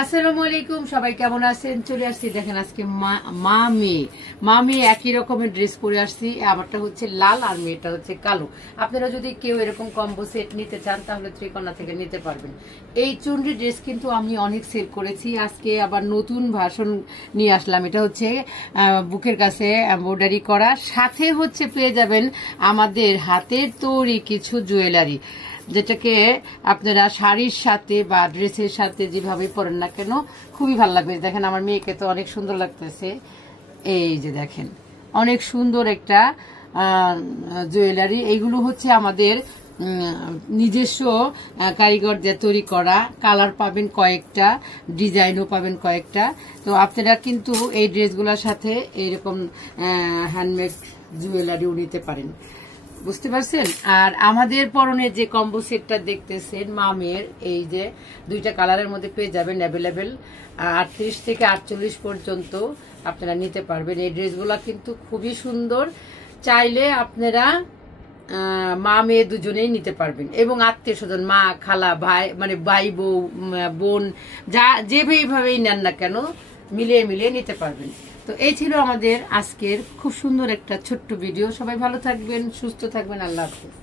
আসসালামু আলাইকুম, সবাই কেমন আছেন? চলে আসছি, দেখেন আজকে মা মেয়ে একই রকমের ড্রেস পরে আসছি। আমারটা হচ্ছে লাল আর মেয়েটা হচ্ছে কালো। আপনারা যদি কেউ এরকম কম্বো সেট নিতে চান তাহলে ত্রিকোণা থেকে নিতে পারবেন। এই চুনরি ড্রেস কিন্তু আমি অনেক সেল করেছি, আজকে আবার নতুন ভার্সন নিয়ে আসলাম। এটা হচ্ছে বুকের কাছে এমব্রয়ডারি করা, সাথে হচ্ছে পেয়ে যাবেন আমাদের হাতের তৈরি কিছু জুয়েলারি, যেটাকে আপনারা শাড়ির সাথে বা ড্রেসের সাথে যেভাবে পরেন না কেন খুবই ভালো লাগবে। দেখেন আমার মেয়েকে তো অনেক সুন্দর লাগতেছে। এই যে দেখেন অনেক সুন্দর একটা জুয়েলারি। এইগুলো হচ্ছে আমাদের নিজস্ব কারিগরদের তৈরি করা। কালার পাবেন কয়েকটা, ডিজাইনও পাবেন কয়েকটা। তো আপনারা কিন্তু এই ড্রেসগুলোর সাথে এইরকম হ্যান্ডমেড জুয়েলারিও নিতে পারেন, বুঝতে পারছেন? আর আমাদের পরনে যে কম্বো সেটটা দেখতেছেন মামের, এই যে দুইটা কালারের মধ্যে পেয়ে যাবেন অ্যাভেলেবেল। 38 থেকে 48 পর্যন্ত আপনারা নিতে পারবেন। এই ড্রেসগুলো কিন্তু খুবই সুন্দর, চাইলে আপনারা মা মেয়ে দুজনেই নিতে পারবেন, এবং আত্মীয় স্বজন মা খালা ভাই মানে ভাই বউ বোন যা যেভাবেই নেন না কেন মিলিয়ে মিলিয়ে নিতে পারবেন। তো এই ছিল আমাদের আজকের খুব সুন্দর একটা ছোট্ট ভিডিও। সবাই ভালো থাকবেন, সুস্থ থাকবেন, আল্লাহ হাফেজ।